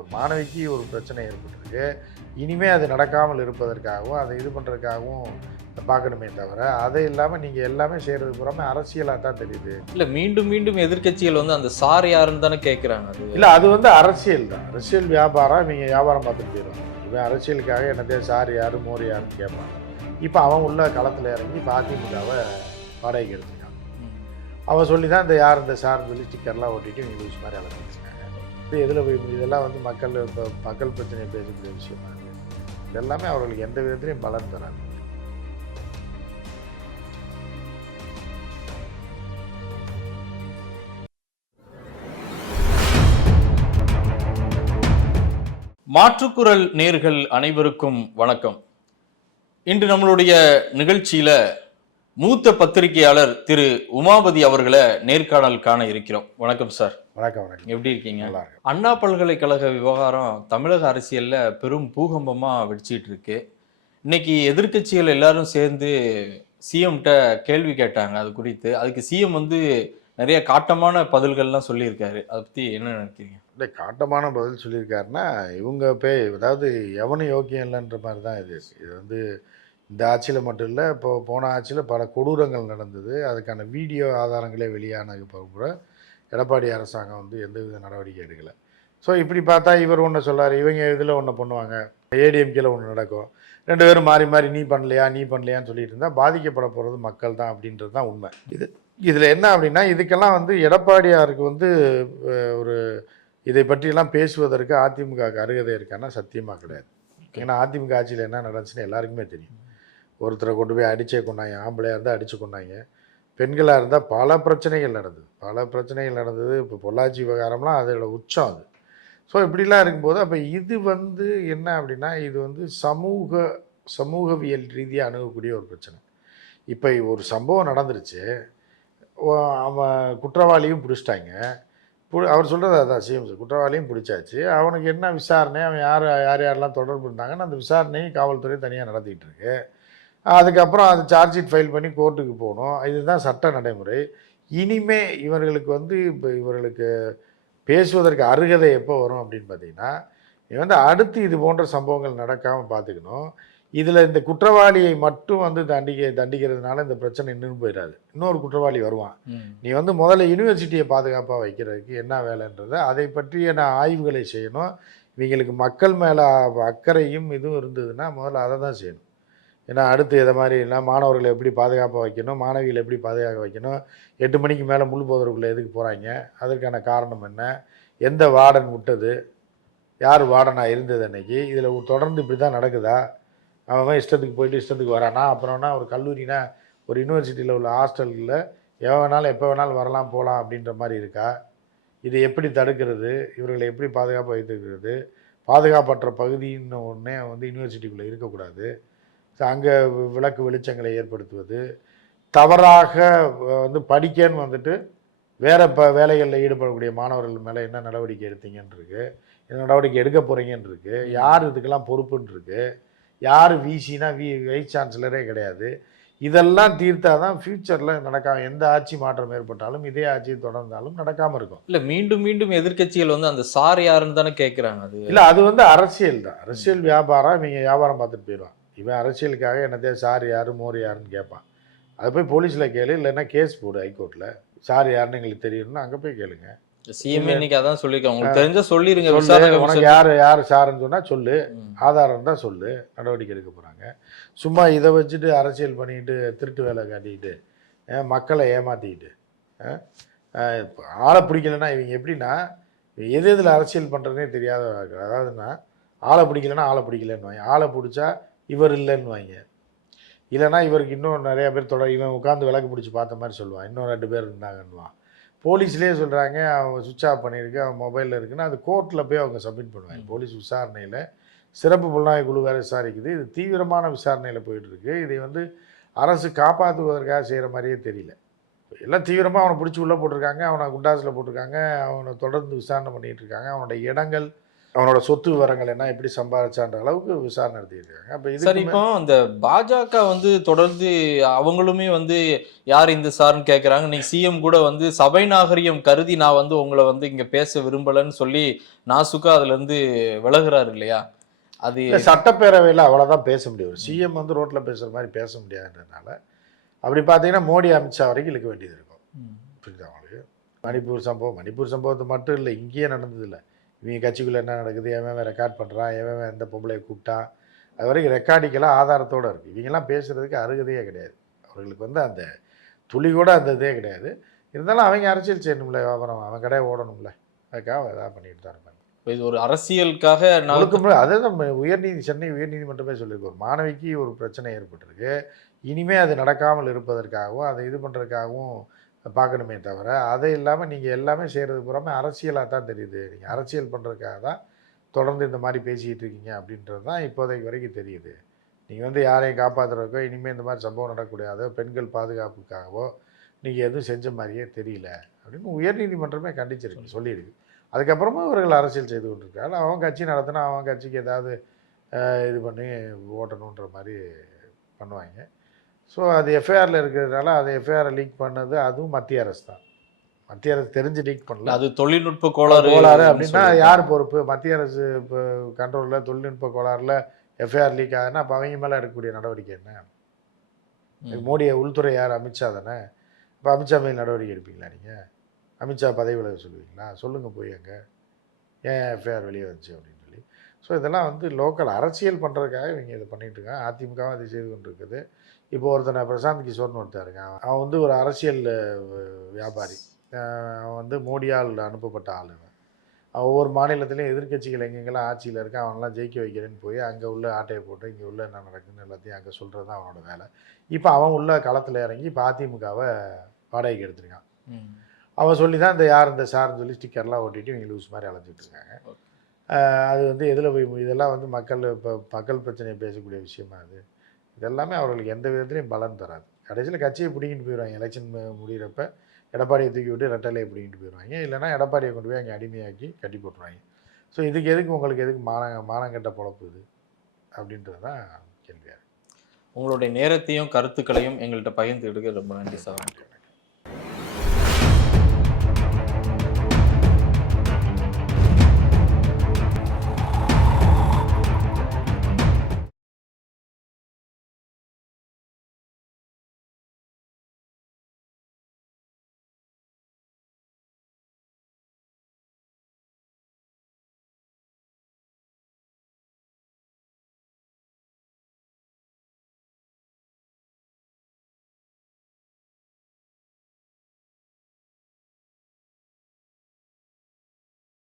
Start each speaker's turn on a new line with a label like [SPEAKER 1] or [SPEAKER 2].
[SPEAKER 1] ஒரு மாணவிக்கு ஒரு பிரச்சனை ஏற்பட்டிருக்கு. இனிமே அது நடக்காமல் இருப்பதற்காகவும் அதை இது பண்ணுறதுக்காகவும் பார்க்கணுமே தவிர அதை இல்லாமல் நீங்கள் எல்லாமே செய்கிறது பூராமே அரசியலாக தான் தெரியுது.
[SPEAKER 2] இல்ல மீண்டும் மீண்டும் எதிர்க்கட்சிகள் வந்து அந்த சார் யாருன்னு தானே கேக்குறாங்க. அது
[SPEAKER 1] இல்லை அது வந்து அரசியல் தான். அரசியல் வியாபாரம் இவங்க வியாபாரம் பார்த்துட்டு போயிடுவாங்க இவன் அரசியலுக்காக என்னதே சார் யார் மோர் யாருன்னு கேட்பாங்க. இப்போ அவன் உள்ள களத்தில் இறங்கி இப்போ அதிமுகவை வாடகைக்கு எடுத்துக்கான் அவன் சொல்லி தான் இந்த யார் இந்த சார்னு சொல்லி ஸ்டிக்கர்லாம் ஒட்டிட்டு இவங்க லூஸ் மாதிரி அலம்பிச்சிருக்காங்க இது எதில் போய் இதெல்லாம் வந்து மக்கள் இப்போ மக்கள் பிரச்சனையை பேசக்கூடிய விஷயமா இருக்குது இதெல்லாமே அவர்களுக்கு எந்த விதத்துலையும் பலன் தராது.
[SPEAKER 2] மாற்றுக்குரல் நேர்கள் அனைவருக்கும் வணக்கம். இன்று நம்மளுடைய நிகழ்ச்சியில மூத்த பத்திரிகையாளர் திரு உமாபதி அவர்களை நேர்காணல் காண இருக்கிறோம். வணக்கம் சார்.
[SPEAKER 1] வணக்கம் வணக்கம்.
[SPEAKER 2] எப்படி இருக்கீங்க? அண்ணா பல்கலைக்கழக விவகாரம் தமிழக அரசியல்ல பெரும் பூகம்பமா வெடிச்சிட்டு இருக்கு. இன்னைக்கு எதிர்க்கட்சிகள் எல்லாரும் சேர்ந்து சிஎம்கிட்ட கேள்வி கேட்டாங்க அது குறித்து. அதுக்கு சிஎம் வந்து நிறைய காட்டமான பதில்கள்லாம் சொல்லியிருக்காரு. அதை பத்தி என்ன நினைக்கிறீங்க?
[SPEAKER 1] இல்லை காட்டமான பதில் சொல்லியிருக்காருன்னா இவங்க பே அதாவது எவனும் யோக்கியம் இல்லைன்ற மாதிரி தான் இது. இது வந்து இந்த ஆட்சியில் மட்டும் இல்லை இப்போ போன ஆட்சியில் பல கொடூரங்கள் நடந்தது. அதுக்கான வீடியோ ஆதாரங்களே வெளியானதுக்கு பிறகு கூட எடப்பாடி அரசாங்கம் வந்து எந்தவித நடவடிக்கை எடுக்கலை. ஸோ இப்படி பார்த்தா இவர் ஒன்று சொல்லார் இவங்க இதில் ஒன்று பண்ணுவாங்க ஏடிஎம்கேல ஒன்று நடக்கும். ரெண்டு பேரும் மாறி மாறி நீ பண்ணலையா நீ பண்ணலையான்னு சொல்லிட்டு இருந்தால் பாதிக்கப்பட போகிறது மக்கள் தான் அப்படின்றது தான் உண்மை. இது இதில் என்ன அப்படின்னா இதுக்கெல்லாம் வந்து எடப்பாடியாருக்கு வந்து ஒரு இதை பற்றியெல்லாம் பேசுவதற்கு அதிமுகவுக்கு அருகதை இருக்கான்னா சத்தியமாக கிடையாது. ஏன்னா அதிமுக ஆட்சியில் என்ன நடந்துச்சுன்னு எல்லாருக்குமே தெரியும். ஒருத்தரை கொண்டு போய் அடித்தே கொண்டாங்க ஆம்பளையாக இருந்தால் அடித்து கொண்டாங்க பெண்களாக இருந்தால் பல பிரச்சனைகள் நடந்தது. பல பிரச்சனைகள் நடந்தது. இப்போ பொள்ளாச்சி விவகாரம்லாம் அதோட உச்சம் அது. ஸோ இப்படிலாம் இருக்கும்போது அப்போ இது வந்து என்ன அப்படின்னா இது வந்து சமூக சமூகவியல் ரீதியாக அணுகக்கூடிய ஒரு பிரச்சனை. இப்போ ஒரு சம்பவம் நடந்துருச்சு. அவன் குற்றவாளியும் பிடிச்சிட்டாங்க. பு- அவர் சொல்கிறது அதான் சிஎம் குற்றவாளியும் பிடிச்சாச்சு. அவனுக்கு என்ன விசாரணை? அவன் யார் யார் யாரெல்லாம் தொடர்பு இருந்தாங்கன்னு அந்த விசாரணையும் காவல்துறை தனியாக நடத்திக்கிட்டு இருக்கு. அதுக்கப்புறம் அது சார்ஜ் ஷீட் ஃபைல் பண்ணி கோர்ட்டுக்கு போகணும். இதுதான் சட்ட நடைமுறை. இனிமே இவர்களுக்கு வந்து இப்போ இவர்களுக்கு பேசுவதற்கு அருகதை எப்போ வரும் அப்படின்னு பார்த்தீங்கன்னா வந்து அடுத்து இது போன்ற சம்பவங்கள் நடக்காமல் பார்த்துக்கணும். இதில் இந்த குற்றவாளியை மட்டும் வந்து தண்டிக்க தண்டிக்கிறதுனால இந்த பிரச்சனை நின்று போயிடாது. இன்னொரு குற்றவாளி வருவான். நீ வந்து முதல்ல யூனிவர்சிட்டியை பாதுகாப்பாக வைக்கிறதுக்கு என்ன வேலைன்றதை அதை பற்றிய நான் ஆய்வுகளை செய்யணும். இவங்களுக்கு மக்கள் மேலே அக்கறையும் இதுவும் இருந்ததுன்னா முதல்ல அதை தான் செய்யணும். ஏன்னா அடுத்து இதை மாதிரினா மாணவர்களை எப்படி பாதுகாப்பாக வைக்கணும் மாணவிகளை எப்படி பாதுகாக்க வைக்கணும் எட்டு மணிக்கு மேலே முள் போதற்குள்ளே எதுக்கு போகிறாங்க அதற்கான காரணம் என்ன எந்த வார்டன் விட்டது யார் வார்டனாக இருந்தது அன்னைக்கு இதில் தொடர்ந்து இப்படி தான் நடக்குதா அவன் இஷ்டத்துக்கு போயிட்டு இஷ்டத்துக்கு வரானா அப்புறம்னா ஒரு கல்லூரினா ஒரு யூனிவர்சிட்டியில் உள்ள ஹாஸ்டலில் எவன் வேணாலும் எப்போ வேணாலும் வரலாம் போகலாம் அப்படின்ற மாதிரி இருக்கா இது எப்படி தடுக்கிறது இவர்களை எப்படி பாதுகாப்பாக வைத்துக்கிறது பாதுகாப்பற்ற பகுதின்னு ஒன்றே வந்து யூனிவர்சிட்டிக்குள்ளே இருக்கக்கூடாது அங்கே விளக்கு வெளிச்சங்களை ஏற்படுத்துவது. தவறாக வந்து படிக்கன்னு வந்துட்டு வேற ப வேலைகளில் ஈடுபடக்கூடிய மாணவர்கள் மேலே என்ன நடவடிக்கை எடுத்தீங்கன்னு இருக்கு என்ன நடவடிக்கை எடுக்க போகிறீங்கன்னு இருக்கு யார் இதுக்கெல்லாம் பொறுப்புன்னு இருக்கு யார் விசினா வி வைஸ் சான்சலரே கிடையாது. இதெல்லாம் தீர்த்தா தான் ஃப்யூச்சரில் நடக்காம எந்த ஆட்சி மாற்றம் ஏற்பட்டாலும் இதே ஆட்சி தொடர்ந்தாலும் நடக்காமல் இருக்கும்.
[SPEAKER 2] இல்ல மீண்டும் மீண்டும் எதிர்க்கட்சிகள் வந்து அந்த சார் யாருன்னு தானே கேக்குறாங்க அது.
[SPEAKER 1] இல்லை அது வந்து அரசியல் தான். அரசியல் வியாபாரம் இவங்க வியாபாரம் பார்த்துட்டு போயிடுவான் இவன் அரசியலுக்காக என்னதே சார் யார் மோர் யாருன்னு கேட்பான். அதை போய் போலீஸில் கேளு இல்லைன்னா கேஸ் போடு ஹைகோர்ட்டில் சார் யாருன்னு எங்களுக்கு தெரியணும்னா அங்கே போய் கேளுங்க.
[SPEAKER 2] சிஎம் இன்னைக்கு அதான் உங்களுக்கு தெரிஞ்சா சொல்லிருங்க
[SPEAKER 1] சொல்லு
[SPEAKER 2] விசாரணை
[SPEAKER 1] உனக்கு
[SPEAKER 2] கமிஷன்.
[SPEAKER 1] யார் யார் சாருன்னு சொன்னால் சொல்லு. ஆதாரம் தான் சொல்லு. நடவடிக்கை எடுக்க போகிறாங்க சும்மா இதை வச்சுட்டு அரசியல் பண்ணிக்கிட்டு திருட்டு வேலை காட்டிக்கிட்டு மக்களை ஏமாற்றிக்கிட்டு ஆளை பிடிக்கலன்னா இவங்க எப்படின்னா எது எதில் அரசியல் பண்ணுறதுனே தெரியாத. அதாவதுன்னா ஆளை பிடிக்கலன்னா ஆளை பிடிக்கலன்னு ஆளை பிடிச்சா இவர் இல்லைன்னு வாங்க. இல்லைன்னா இவருக்கு இன்னும் நிறைய பேர் தொடர் இவன் உட்காந்து விளக்கு பிடிச்சி பார்த்த மாதிரி சொல்லுவான். இன்னும் ரெண்டு பேர் இருந்தாங்கன்னுவான். போலீஸ்லேயே சொல்கிறாங்க அவன் சுவிட்ச் ஆஃப் பண்ணியிருக்கு அவன் மொபைலில் இருக்குன்னா அது கோர்ட்டில் போய் அவங்க சப்மிட் பண்ணுவாங்க. போலீஸ் விசாரணையில் சிறப்பு புலனாய்வு குழு வேறு விசாரிக்குது. இது தீவிரமான விசாரணையில் போயிட்டு இருக்கு இதை வந்து அரசு காப்பாற்றுவதற்காக செய்கிற மாதிரியே தெரியல. எல்லாம் தீவிரமாக அவனை பிடிச்சி உள்ளே போட்டிருக்காங்க அவனை குண்டாஸில் போட்டிருக்காங்க அவனை தொடர்ந்து விசாரணை பண்ணிகிட்டு இருக்காங்க அவனுடைய இடங்கள் அவனோட சொத்து விவரங்கள் என்ன எப்படி சம்பாதிச்சான்ற அளவுக்கு விசாரணை நடத்தியிருக்காங்க. அப்போ
[SPEAKER 2] சார்
[SPEAKER 1] இது
[SPEAKER 2] இப்போ இந்த பாஜக வந்து தொடர்ந்து அவங்களுமே வந்து யார் இந்த சார்னு கேட்குறாங்க நீ சிஎம் கூட வந்து சபை நாகரிகம் கருதி நான் வந்து உங்களை வந்து இங்க பேச விரும்பலன்னு சொல்லி நாசுக்கா அதுல இருந்து விலகுறாரு இல்லையா? அது
[SPEAKER 1] சட்டப்பேரவையில் அவ்வளோதான் பேச முடியும். சிஎம் வந்து ரோட்டில் பேசுகிற மாதிரி பேச முடியாதுன்றதுனால அப்படி பார்த்தீங்கன்னா மோடி அமித்ஷா வரைக்கும் இழுக்க வேண்டியது இருக்கும். புரியுதா உங்களுக்கு? மணிப்பூர் சம்பவம். மணிப்பூர் சம்பவத்து மட்டும் இல்லை இங்கேயே நடந்ததில்ல இவங்க கட்சிக்குள்ளே என்ன நடக்குது? எவன் ரெக்கார்ட் பண்ணுறான் எவன் எந்த பொம்பளையை கூப்பிட்டான்? அது வரைக்கும் ரெக்கார்டிக்கெல்லாம் ஆதாரத்தோடு இருக்குது இவங்கெல்லாம் பேசுகிறதுக்கு அருகதையே கிடையாது. அவர்களுக்கு வந்து அந்த துளி கூட அந்த இதே கிடையாது. இருந்தாலும் அவங்க அரசியல் செய்யணும்ல வியாபாரம். அவன் கடையை ஓடணும்ல. அதுக்காக எதாவது பண்ணிட்டு தான் இருப்பாங்க.
[SPEAKER 2] இது ஒரு அரசியலுக்காக
[SPEAKER 1] முழுக்க அதே நம்ம உயர்நீதி சென்னை உயர்நீதிமன்றமே சொல்லியிருக்கு. ஒரு மாணவிக்கு ஒரு பிரச்சனை ஏற்பட்டிருக்கு. இனிமே அது நடக்காமல் இருப்பதற்காகவும் அதை இது பண்ணுறதுக்காகவும் பார்க்கணுமே தவிர அதை இல்லாமல் நீங்கள் எல்லாமே செய்கிறது பூராமே அரசியலாக தான் தெரியுது. நீங்கள் அரசியல் பண்ணுறதுக்காக தான் தொடர்ந்து இந்த மாதிரி பேசிக்கிட்டு இருக்கீங்க அப்படின்றது தான் இப்போதைக்கு வரைக்கும் தெரியுது. நீங்கள் வந்து யாரையும் காப்பாற்றுறதுக்கோ இனிமேல் இந்த மாதிரி சம்பவம் நடக்கக்கூடாதோ பெண்கள் பாதுகாப்புக்காகவோ நீங்கள் எதுவும் செஞ்ச மாதிரியே தெரியல அப்படின்னு உயர்நீதிமன்றமே கண்டிச்சிருக்கு சொல்லியிருக்கு. அதுக்கப்புறமா இவர்கள் அரசியல் செய்து கொண்டிருக்காங்க அவன் கட்சி நடத்தினா அவன் கட்சிக்கு ஏதாவது இது பண்ணி ஓட்டணுன்ற மாதிரி பண்ணுவாங்க. ஸோ அது எஃப்ஐஆரில் இருக்கிறதுனால அதை எஃப்ஐஆரை லீக் பண்ணது அதுவும் மத்திய அரசு தான். மத்திய அரசு தெரிஞ்சு லீக் பண்ணல.
[SPEAKER 2] அது தொழில்நுட்ப கோளாறு
[SPEAKER 1] கோளாறு அப்படின்னா யார் பொறுப்பு? மத்திய அரசு இப்போ கண்ட்ரோலில் தொழில்நுட்ப கோளாறுல எஃப்ஐஆர் லீக் ஆகுதுன்னா அப்போ அவங்க மேலே எடுக்கக்கூடிய நடவடிக்கை என்ன. மோடியை உள்துறை யார்? அமித்ஷா தானே? இப்போ அமித்ஷா மேல் நடவடிக்கை எடுப்பீங்களா நீங்கள் அமித்ஷா பதவி விலக சொல்லுவீங்களா? சொல்லுங்கள் போய் அங்கே. ஏன் எஃப்ஐஆர் வெளியே வந்துச்சு அப்படின்னு சொல்லி. ஸோ இதெல்லாம் வந்து லோக்கல் அரசியல் பண்ணுறதுக்காக இவங்க இதை பண்ணிட்டு இருக்காங்க. அதிமுகவும் அதை செய்து கொண்டு இருக்குது இப்போ ஒருத்தனை பிரசாந்த் கிஷோர்னு ஒருத்தன் இருக்கான். அவன் வந்து ஒரு அரசியல் வியாபாரி. அவன் வந்து மோடியால் அனுப்பப்பட்ட ஆள் அவன் ஒவ்வொரு மாநிலத்திலையும் எதிர்க்கட்சிகள் எங்கெங்கெல்லாம் ஆட்சியில் இருக்கா அவனெல்லாம் ஜெயிக்க வைக்கிறேன்னு போய் அங்கே உள்ள ஆட்டையை போட்டு இங்கே உள்ள என்ன நடக்குதுன்னு எல்லாத்தையும் அங்கே சொல்கிறது தான் அவனோட வேலை. இப்போ அவன் உள்ள களத்தில் இறங்கி இப்போ அதிமுகவை வாடகைக்கு எடுத்திருக்கான். அவன் சொல்லி தான் இந்த யார் இந்த சார்னு சொல்லி ஸ்டிக்கர்லாம் ஒட்டிட்டு இவங்க லூஸ் மாதிரி அலைஞ்சிட்டு இருக்காங்க. அது வந்து எதில் போய் இதெல்லாம் வந்து மக்கள் இப்போ மக்கள் பிரச்சனையை பேசக்கூடிய விஷயமா அது. இதெல்லாமே அவர்களுக்கு எந்த விதத்துலையும் பலன் தராது. கடைசியில் கட்சியை பிடிங்கிட்டு போயிடுவாங்க எலெக்ஷன் முடிகிறப்ப எடப்பாடியை தூக்கி விட்டு ரெட்டலையை பிடிங்கிட்டு போயிடுவாங்க இல்லைன்னா எடப்பாடியை கொண்டு போய் அங்கே அடிமையாக்கி கட்டி போட்டுருவாங்க. ஸோ இதுக்கு எதுக்கு உங்களுக்கு எதுக்கு மானம் மானங்கட்ட பொழப்பு இது அப்படின்றது தான் கேள்வியாக
[SPEAKER 2] உங்களுடைய நேரத்தையும் கருத்துக்களையும் எங்கள்கிட்ட பகிர்ந்து எடுக்க ரொம்ப நன்றி சார்.